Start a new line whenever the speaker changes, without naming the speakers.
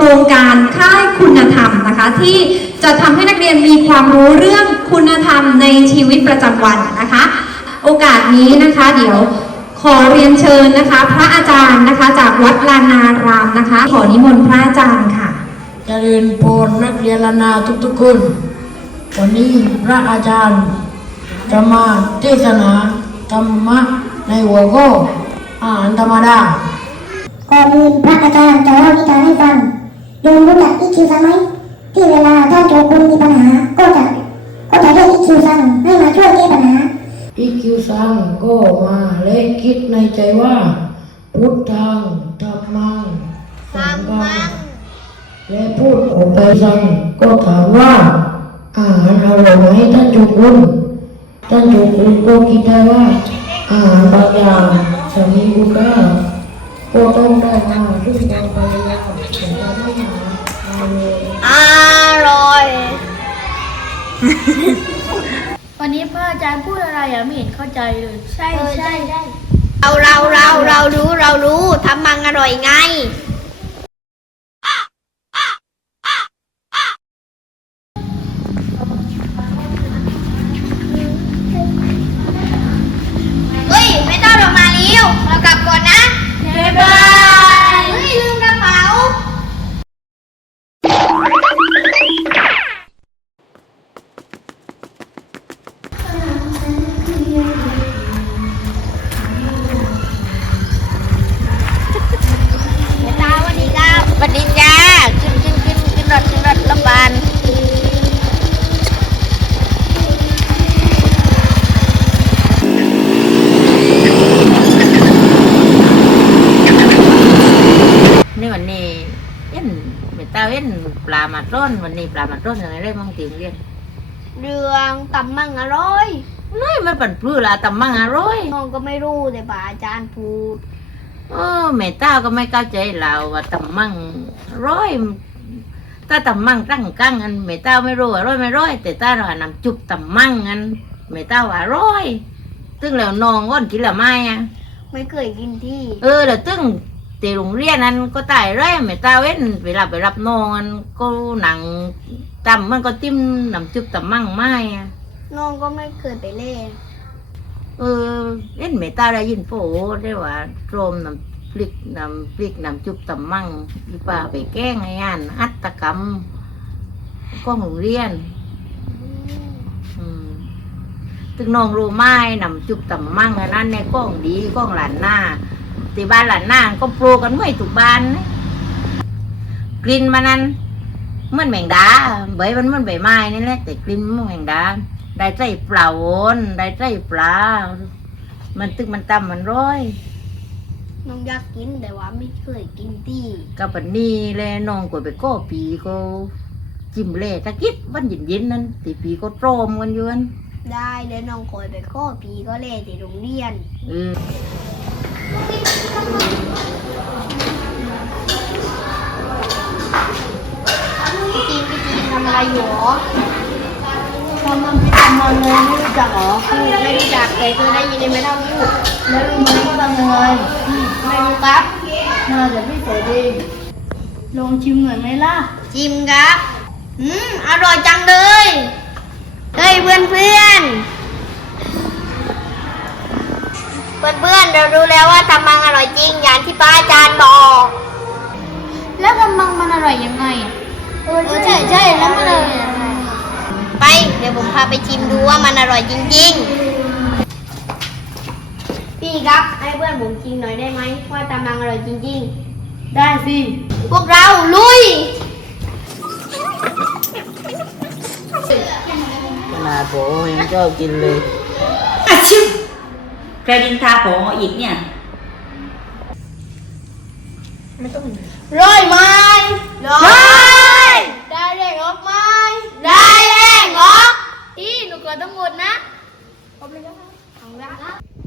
รงการค่ายคุณธรรมนะคะที่จะทำให้นักเรียนมีความรู้เรื่องคุณธรรมในชีวิตประจำวันนะคะโอกาสนี้นะคะเดี๋ยวขอเรียนเชิญนะคะพระอาจารย์นะคะจากวัดลานารามนะคะขอนิมนต์พระอาจารย์ค่ะ
เจริญพรนักเรียนลานาทุกๆคนวันนี้พระอาจารย์จะมาเทศนาธรรมะในหัวข้ออาหารธรรมดา
ก่อนอื่นพระอาจารย์จะเล่านิทานให้ฟังโยมรู้จักอีคิวซังไหมที่เวลาท่านโจกุนมีปัญหาก็จะเรียกอีคิวซังให้มาช่วยแก้ปัญหา
อีคิวซังก็มาและคิดในใจว่าพุทธังธัมมังสังฆังและพูดออกไปซังก็ถามว่าอาหารอร่อยไหมท่านโจกุนก็คิดได้ว่าอาหารบางอย่างจะมีคุณค่าก็ต้องได้มาด้วยความพยายามถึงจะได้มาเลย
อร่อย
วันนี้พระอาจารย์พูดอะไรไม่เห็นเข้าใจเลย
ใช่เรารู้ทำมังอร่อยไงเฮ้ยไม่ต้องออกมาเร็วเรากลับก่อนนะบ๊ายบายเฮ้ยลืมกระเป๋าสวัสดีจ้าขึ้นรถลำบาน
นี่วันนี้เอ็นเมตาเอ็นปลามาต้นวันนี้ปลามาต้นยังไงได้มั่งตีเรียน
เรื่องตำมั่งอร่อย
น้อยมันเป็นปลื้อละตำมั่งอร่อย
น้องก็ไม่รู้แต่ป่าอาจารย์พูด
เมตาก็ไม่เข้าใจเราว่าตำมั่งร้อยถ้าตำมั่งตั้งกั้งอันเมตาไม่รู้ว่าร้อยไม่ร้อยแต่ถ้าเรานำจุบตำมั่งอันเมตาว่าร้อยตึ้งแล้วน้องก้อนกินละไม่
ไม่เคยกินที่
แล้วตึ้งตีโรงเรียนนั้นก็ตายเลยเมตาเว้นเวลาไปรับน้องอันก็หนังตำมันก็ติ้มนำจุบตำมั่งไม่
น้องก็ไม่เคยไปเล่น
เล่นเมตาได้ยินโฟได้ว่าโรมนำพริกนำจุบตำมั่งหรือเปล่าไปแก้งไอ้อันหัตถกรรมก็โรงเรียนตึงน้องรู้ไม้นำจุบตำมั่งอันนั้นในก้องดีก้องหลานหน้าตีบ้านหลานหน้าก็ปลูกกันไม่ถูกบ้านกลิ่นมันนั้นเหมือนแมงดาใบมันเหมือนใบไม้นี่แหละแต่กลิ่นมันแมงดาได้ใจเปล่าวนได้ใจปลามันตึกมันตำมันร้อย
น้องอยากกินแต่ว่าไม่เคยกินตี
กับปันนี้เลยน้องกดไปก้อปีก็จิ้มเล่ตะกิดวันเย็นนั้นตีปีก็โตรมกันอยู่น
ได้แล้วน้องคอยไปข้อปีก็เล่ที่โรงเรียนพี่จีนทำอะไรอยู่ทำมันเลยไม่รู้จักหรอไม่รู้จักแต่คือได้ยินไม่ต้องพูด
แล้วรู้ไหมว่าทำยังไง
ไม่รู้ครับ
น่าจะพี่สวยดีลองชิมหน่อยไหมล่ะ
ชิมครับอร่อยจังเลยเฮ้ยเพื่อนเรารู้แล้วว่าทำมังอร่อยจริงอย่างที่ป้าอาจารย์บอก
แล้วทำมังมันอร่อยยังไง
ใช่แล้วมันเลยไปเดี๋ยวผมพาไปชิมดูว่ามันอร่อยจริงๆพี่ครับให้เพื่อนผมชิมหน่อยได้ไหมว่าทำมังอร่อยจริง
ๆได้สิ
พวกเราลุย
ขนาดโผยังชอบกินเลย
ใครดินทาโผอีกเนี่ย
ไม่ต้องร้อยไหมร้อยได้แรงออกไหมได้แรงออก
หนูกดทั้งหมดนะ
ครบเลยแล้วของรัก